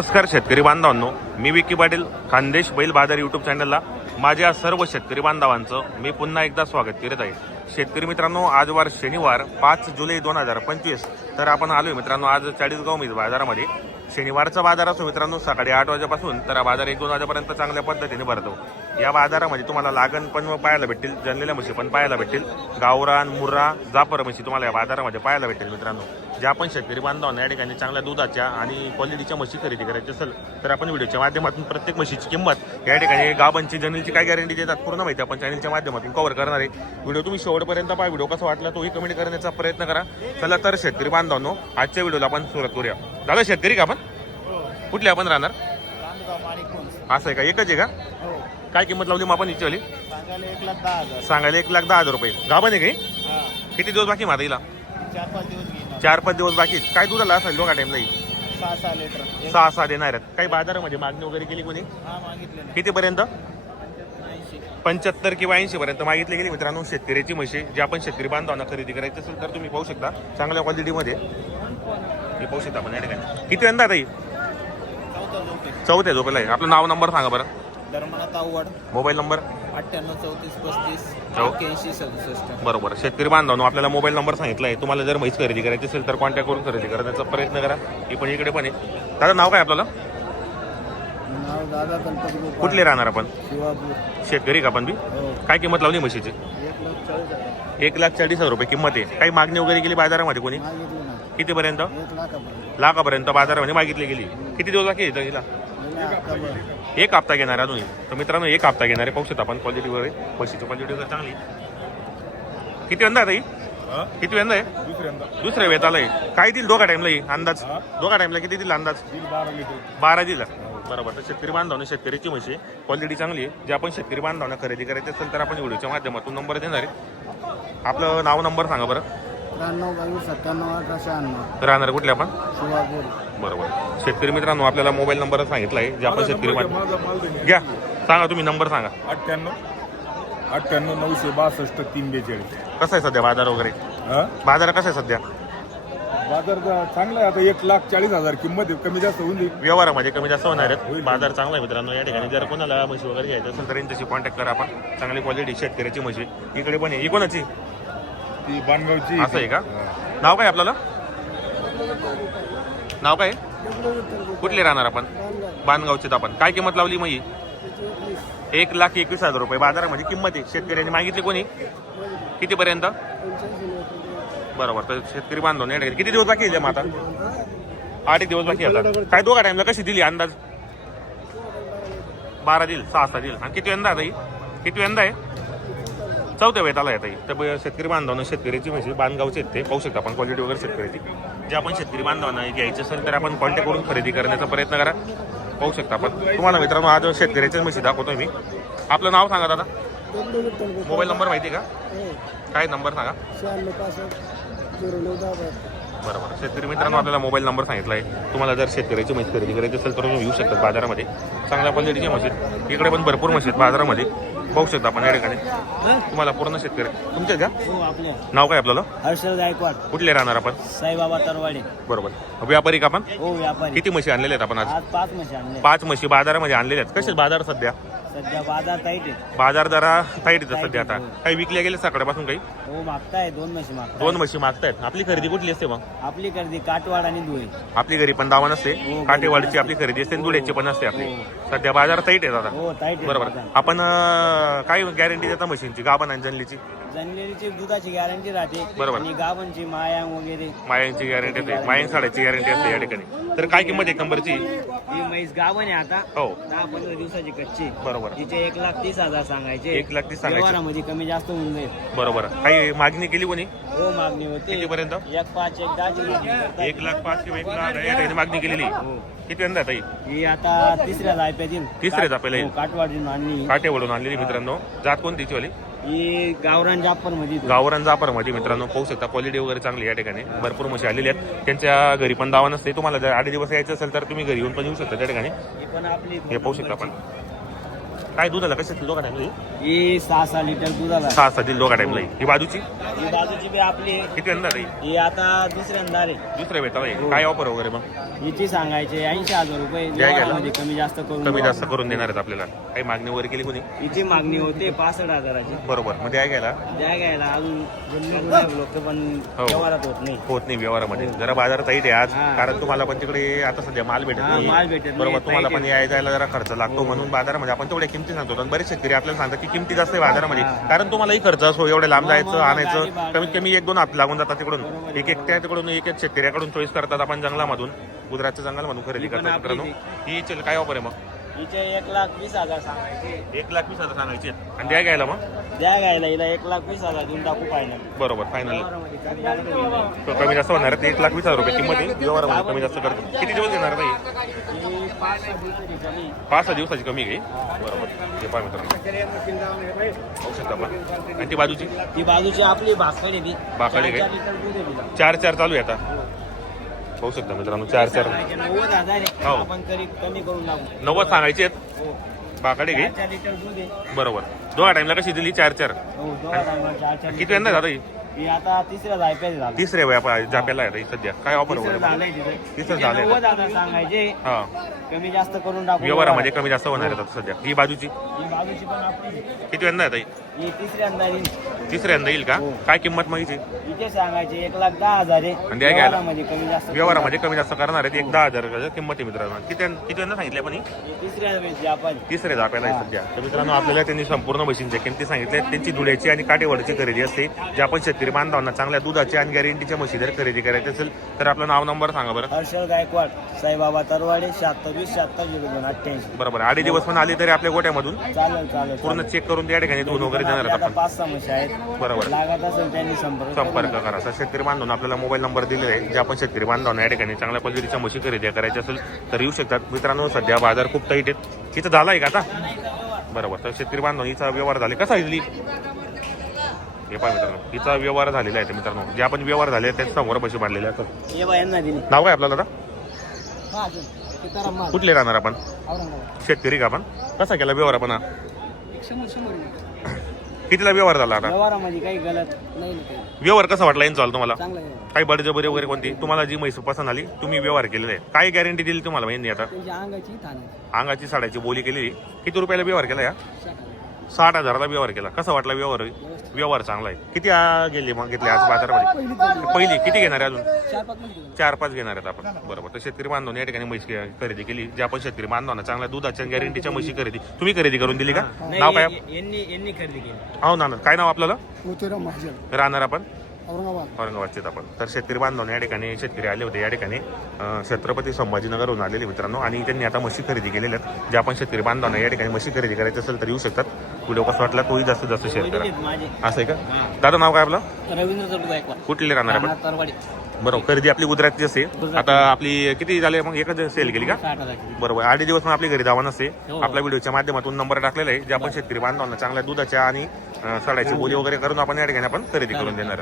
नमस्कार शेतकरी बांधवांनो मी विकी पाटील खानदेश बैल बाजार युट्यूब चॅनलला माझ्या सर्व शेतकरी बांधवांचं मी पुन्हा एकदा स्वागत करीत आहे. शेतकरी मित्रांनो आज वार शनिवार पाच जुलै दोन हजार पंचवीस. तर आपण आलोय मित्रांनो आज चाळीसगाव मी बाजारामध्ये. शनिवारचा बाजार असो मित्रांनो सकाळी आठ वाजेपासून तर बाजार एक दोन वाजेपर्यंत चांगल्या पद्धतीने भरतो. या बाजारामध्ये तुम्हाला लागण पण पाहायला भेटतील जनलेल्या म्हशी पण पाहायला भेटतील. गावरान मुर्रा जापर म्हशी तुम्हाला या बाजारामध्ये पाहायला भेटेल मित्रांनो. ज्या आपण शेतकरी बांधवांना या ठिकाणी चांगल्या दुधाच्या आणि क्वालिटीच्या म्हशी खरेदी करायची असेल तर आपण व्हिडिओच्या माध्यमातून प्रत्येक म्हशीची किंमत या ठिकाणी गावांची जनिलची काय गॅरंटी देतात पूर्ण माहिती आपण चॅनलच्या माध्यमातून कव्हर करणार आहे. व्हिडिओ तुम्ही शेवटपर्यंत पहा व्हिडिओ कसा वाटला तोही कमेंट करण्याचा प्रयत्न करा. चला तर शेतकरी बांधवांनो आजच्या व्हिडिओला आपण सुरुवात करूया. दादा शेतकरी का आपण? कुठले आपण राहणार? असं आहे का? एकच आहे का? हो. काय किंमत लावली मग आपण इच्छा सांगायला एक लाख दहा हजार. सांगायला एक लाख दहा हजार रुपये. गाभण आहे काही? हा. किती दिवस बाकी माता चार पाच दिवस घेणार चार पाच दिवस बाकी. आहेत. काय दुधाला असेल दोघा टाइम नाही सहा सहा लिटर. एक- सहा सहा देणार आहेत. काही बाजारामध्ये मागणी वगैरे केली कोणी? हा मागितले ना कितीपर्यंत? ऐंशी. पंच्याहत्तर किंवा ऐंशी पर्यंत मागितले गेली मित्रांनो शेतकऱ्याची म्हशी जे आपण शेतकरी बांधवांना खरेदी करायची असेल तर तुम्ही पाहू शकता. चांगल्या क्वालिटीमध्ये हे पाहू शकता आपण या ठिकाणी. किती यंदा ताई झोपे चौथ्या झोपेला आहे. आपलं नाव नंबर सांगा बरं. Mobile number? अठ्ठ्याण्णव चौतीस पस्तीस. एक्क्याऐंशी सदुसष्ट. बरोबर. शेतकरी बांधवांनो आपल्याला मोबाईल नंबर सांगितला आहे. तुम्हाला जर म्हैस खरेदी करायची असेल तर कॉन्टॅक्ट करून खरेदी करण्याचा प्रयत्न करा. ही पण इकडे पण आहे. दादा नाव काय आपल्याला? नाव दादा गणपती कुठले राहणार आपण? शिवापूर. शेतकरी का आपण बी? हो. काय किंमत लावली म्हशीची? एक लाख चाळीस हजार. एक लाख चाळीस हजार रुपये किंमत आहे. काही मागणी वगैरे केली बाजारामध्ये कोणी? मागितले ना कितीपर्यंत? एक लाखापर्यंत. लाखापर्यंत बाजारामध्ये मागितली गेली. किती दिवस बाकी आहे हिला? एक हप्ता घेणार आहे अजून तर मित्रांनो एक हप्ता घेणार आहे. पाहू शकता आपण क्वालिटी वगैरे म्हशीची क्वालिटी वगैरे चांगली. किती वेंदा आहे ताई? किती वेंदा आहे? दुसऱ्यांदा दुसऱ्या वेताला आहे काय दिल दोघा टाइमला येईल अंदाज? दोघा टाइमला किती दिला अंदाज? बारा दिला. बरोबर. तर शेतकरी बांधवांना शेतकऱ्याची म्हशी. क्वालिटी चांगली आहे. जे आपण शेतकरी बांधवांना खरेदी करायची असेल तर आपण व्हिडिओच्या माध्यमातून नंबर देणार आहे. आपलं नाव नंबर सांगा बरं. त्र्याण्णव बावीस सत्त्याण्णव अठरा शहाण्णव. राहणार कुठले आपण? शिवापूर. बरोबर. शेतकरी मित्रांनो आपल्याला मोबाईल नंबर सांगितला आहे जे आपण शेतकरी माझा माल घ्या. सांगा तुम्ही नंबर सांगा. अठ्ठ्याण्णव अठ्ठ्याण्णव नऊशे बासष्ट तीन बेचाळीस. कसं आहे सध्या बाजार वगैरे? हा? बाजार कसं आहे सध्या? बाजार जा- चांगला आहे. आता एक लाख चाळीस हजार किंमत आहे. कमी जास्त होऊन जाईल. व्यवहारामध्ये कमी जास्त होणार आहेत. बाजार चांगला आहे मित्रांनो. या ठिकाणी जर कोणाला म्हशी वगैरे घ्यायचं असेल तर यांच्याशी कॉन्टॅक्ट करा आपण. चांगली क्वालिटी शेतकऱ्याची म्हशी. इकडे पण आहे. ही कोणाची? ती बाणगावची असं आहे का? नाव काय आपल्याला? नाव काय? कुठले राहणार आपण? बांधगावचे आपण. काय किंमत लावली मग ही? एक लाख एकवीस हजार रुपये. बाजारामध्ये किंमत आहे. शेतकऱ्यांनी मागितली कोणी? कितीपर्यंत? बरोबर. तर शेतकरी बांधव किती दिवस बाकी आहे मग आता? आठ एक दिवस बाकी आता. काय दोघा टाइमला कशी दिली अंदाज? बारा दिल सहा सहा दिल. आणि किती यंदा आता ही? किती यंदा आहे? चौथ्या वेळेत आला आहे तर शेतकरी बांधवांना शेतकऱ्याची म्हणजे बांधगावचे आहेत ते पाहू शकता आपण क्वालिटी वगैरे शेतकऱ्याची. जे आपण शेतकरी बांधवांना घ्यायचं असेल तर आपण कॉन्टॅक्ट करून खरेदी करण्याचा प्रयत्न करा. पाहू शकता आपण. तुम्हाला मित्रांनो आज शेतकऱ्याच्याच म्हशी दाखवतोय मी. आपलं नाव सांगा दादा. मोबाईल नंबर माहिती आहे का? काय नंबर सांगा? बरोबर. शेतकरी मित्रांनो आपल्याला मोबाईल नंबर सांगितला आहे. तुम्हाला जर शेतकऱ्याची म्हशी खरेदी करायची असेल तर तुम्ही येऊ शकता बाजारामध्ये. चांगल्या क्वालिटीच्या म्हशी इकडे पण भरपूर म्हशी बाजारामध्ये. पाहू शकता आपण या ठिकाणी. तुम्हाला पूर्ण शेतकरी तुमच्या का? हो आपल्या नाव काय आपल्याला हर्षल गायकवाड. कुठले राहणार आपण? साईबाबा तरवाडे. बरोबर. व्यापारी का आपण? हो व्यापारी. किती म्हशी आणलेल्या आहेत आपण आज? आज पाच म्हशी आणले पाच म्हशी बाजारामध्ये आणलेल्या आहेत. कसे बाजार सध्या? सध्या बाजार टाईट आहे. बाजार जरा टाईट येतात सध्या आता. काही विकल्या गेले सकाळपासून काही? हो मागताय. दोन म्हशी मागताय. दोन म्हशी मागतायत. आपली खरेदी कुठली असते मग? आपली गर्दी काटवाड आणि धुळे. आपली घरी पण दावा नसते हो, काटेवाडीची आपली खरेदी असते दुड्याची पण असते आपली. सध्या बाजार टाईट हो टाईट आहे बरोबर. आपण अं, काय गॅरंटी देता मशीनची गाभण आणि जनलीची जनलेलीची दुधाची गॅरंटी राहते. बरोबर. आणि गावांची मायांग वगैरे. मायांची गॅरंटी असते मायन साड्याची गॅरंटी असते या ठिकाणी. तर काय किंमत एक नंबरची ही म्हैस गावन आहे आता. हो. दहा पंधरा दिवसाची कच्ची. बरोबर. तिचे एक लाख तीस हजार सांगायचे. एक लाख तीस सांगायचे. व्यवहारामध्ये कमी जास्त होऊन जाईल. बरोबर. काही मागणी केली कोणी? हो मागणी होते. कितीपर्यंत? एक पाच एक दहाची करताय. एक लाख पाच किंवा एक लाख या ठिकाणी मागणी केलेली. हो. किती यंदा ताई? ही आता तिसऱ्या जायप्यात येईल तिसऱ्या जापेला येईल. काटवाडीन आणली. काटेवडून आणलेली मित्रांनो. जात कोणतीची वाली? ही गावरान जापरमध्ये गावरान मित्रांनो पाहू शकता क्वालिटी वगैरे चांगली या ठिकाणी. भरपूर म्हशी आलेली आहेत. त्यांच्या घरी पण दावा नसते तुम्हाला जर आठ दिवस यायचं असेल तर तुम्ही घरी येऊन पण येऊ शकता त्या ठिकाणी. ही हे पाहू शकता आपण. काय दुधाला कसे किलो का टाइमला ही सहा सहा लिटर दुधाला सहा सहा दिल दोघा टाइमला ही बाजूची? ही बाजूची बी आपली. किती अंदाज आहे? ही आता दुसऱ्यांदा आहे दुसऱ्या बेताला आहे. काय ऑफर वगैरे मग? हिची सांगायचे ऐंशी हजार रुपये. कमी जास्त करून कमी जास्त करून देणार आहेत आपल्याला. काही मागणी वगैरे केली कोणी. हिची मागणी होते पासष्ट हजाराची. बरोबर. मग द्या घ्यायला. द्या घ्यायला. अजून लोक पण हो. व्यवहारात होत नाही. होत नाही व्यवहारामध्ये. जरा बाजार टाईट आहे आज. हा. कारण तुम्हाला पण तिकडे आता सध्या माल भेटत हा, नाही. माल भेटत नाही, बरोबर तुम्हाला पण. याय जायला जरा खर्च लागतो म्हणून बाजारामध्ये आपण तेवढ्या किमती सांगतो. आणि बरेच शेतकरी आपल्याला सांगतात की किमती जास्त आहे बाजारामध्ये. हा. कारण तुम्हालाही खर्च असो एवढे लांब मग- जायचं मग आणायचं गाडी भाडं. कमीत कमी एक दोन हात लागून जातात तिकडून. एक एक त्या तिकडून एक एक शेतकऱ्याकडून चॉईस करतात आपण जंगलामधून. गुजरातच्या जंगलामधून खरेदी ही करतात मित्रांनो. ही चल काय ऑफर आहे मग? हिचे एक लाख वीस हजार सांगायचे. एक लाख वीस हजार सांगायचे. आणि द्या घ्यायला मग. द्या घ्यायला हिला एक लाख वीस हजार देऊन टाकू पाहिजे बरोबर फायनल कमी जास्त होणार एक लाख वीस हजार रुपये किंमत आहे. व्यवहारामध्ये कमी जास्त करतो. किती दिवस घेणार नाही पाच सहा दिवसाची कमी घे बरोबर. हे पहा मित्रांनो. पाहू शकता आपण. आणि ती बाजूची? ती बाजूची आपली भाकड आहे ती. भाकड आहे चार-? चार चालू आहे आता. पाहू शकता मित्रांनो चार चार. नव्वद हजार हो. आपण तरी कमी करून टाकू नव्वद सांगायचे आहेत? हो. बाकाडे घे दूध आहे. बरोबर. दोन टाइमला कशी दिली? चार चार. हो दोघा किती लिटर यंदा झालं ही? ही आता तिसऱ्या जायप्याच झाला. तिसरे व्यापा जाप्याला आहे आता ही सध्या. काय ऑफर तिसरं वगैरे झालंय तिथे. तिसरं तिथे झालंय. नव्वद हजार सांगायचे. हा. कमी जास्त करून टाकू व्यवहारामध्ये कमी जास्त होणार आता सध्या. ही बाजूची? ही बाजूची पण आपली. किती आहे ताई? ही तिसऱ्यांदा येईल. तिसऱ्यांदा येईल का? हो. काय किंमत मग हिची? इथे सांगायचे एक लाख दहा हजार आहे. आणि द्या घ्यायला? व्यवहारामध्ये कमी जास्त व्यवहारामध्ये कमी जास्त करणार आहेत. एक दहा हजार किंमत आहे मित्रांनो. किती किती यंदा सांगितले पण ही? ही तिसऱ्या वेळेस आपण. तिसरे आहे सध्या तर मित्रांनो आपल्याला त्यांनी संपूर्ण म्हशींच्या किमती सांगितल्या त्यांची धुळ्याची आणि काटेवाडीची खरेदी असते. जे आपण शेतकरी बांधवांना चांगल्या दुधाची आणि गॅरंटीच्या म्हशी जर खरेदी करायची असेल तर आपलं नाव नंबर सांगा बरं. हर्षल गायकवाड साईबाबा तरवाडे शहात्तर वीस शहात्तर झिरो दोन अठ्ठ्याऐंशी. बरोबर. आडे दिवस पण आले तरी आपल्या गोट्यामधून चालेल चालेल पूर्ण चेक करून त्या ठिकाणी दोन वगैरे देणार आहेत आपण. पाच समस्या आहेत. बरोबर. लागत असेल त्यांनी संपर्क संपर्क करा. तर शेतकरी बांधवांना आपल्याला मोबाईल नंबर दिलेला आहे. जे आपण शेतकरी बांधवांना या ठिकाणी चांगल्या पद्धतीच्या म्हशी खरेदी करायची असेल तर येऊ शकतात. मित्रांनो सध्या बाजार खूप टाईट आहेत. तिथं झाला आहे का आता? बरोबर. तर शेतकरी बांधव हिचा व्यवहार झाले कसा इथली हे पाहा मित्रांनो. हिचा व्यवहार झालेला आहे मित्रांनो. जे आपण व्यवहार झाले त्याच्यासमोर पैसे बांधलेले असतात नाव काय आपल्याला आता कुठले राहणार आपण? शेतकरी का आपण? कसा केला व्यवहार आपण हा? कितीला व्यवहार झाला आता? व्यवहारामध्ये काही गलत नाही ना काही. व्यवहार कसा वाटला? येईन चालू तुम्हाला? चांगलं काही बडजबरी वगैरे कोणती? तुम्हाला जी म्हैस पसंत आली तुम्ही व्यवहार केलेला आहे. काय गॅरंटी दिली तुम्हाला यांनी आता? अंगाची साड्याची बोली केलेली. किती रुपयाला व्यवहार केला या? साठ हजाराला व्यवहार केला. कसा वाटला व्यवहार? व्यवहार चांगला आहे. किती आ, गेले मग घेतले आज बाजारामध्ये? पहिली किती घेणार आहे अजून? चार पाच मध्ये चार पाच घेणार आहेत आपण. बरोबर. तर शेतकरी बांधवांनी या ठिकाणी म्हैस के- खरेदी केली. जे आपण शेतकरी बांधवांना चांगल्या दुधाच्या गॅरंटीच्या म्हशी खरेदी तुम्ही खरेदी करून दिली का? नाव काय? यांनी यांनी खरेदी केली. हो ना काय नाव आपल्याला महाजन. राहणार आपण? औरंगाबाद. औरंगाबादचे आपण. तर शेतकरी बांधवांनी या ठिकाणी शेतकरी आले होते. या ठिकाणी अं, छत्रपती संभाजीनगरहून आलेले मित्रांनो. आणि त्यांनी आता म्हशी खरेदी केलेल्या आहेत. जे आपण शेतकरी बांधवांना या ठिकाणी म्हशी खरेदी करायची असेल तर येऊ शकतात. व्हिडिओ कसा वाटला तोही जास्तीत जास्त शेअर करा. असं आहे का? दादा नाव काय आपलं? रवींद्र कुठले राहणार आपण? बरोबर खरेदी आपली गुजरातची असते आता आपली किती झाले मग एकच सेल केली का? बरोबर आठ दिवस पण आपली घरी धावा नसते हो. आपल्या व्हिडिओच्या माध्यमातून नंबर टाकलेला आहे जे आपण शेतकरी बांधवांना चांगल्या दुधाच्या आणि सड्याची बोली वगैरे करून आपण या ठिकाणी आपण खरेदी करून देणार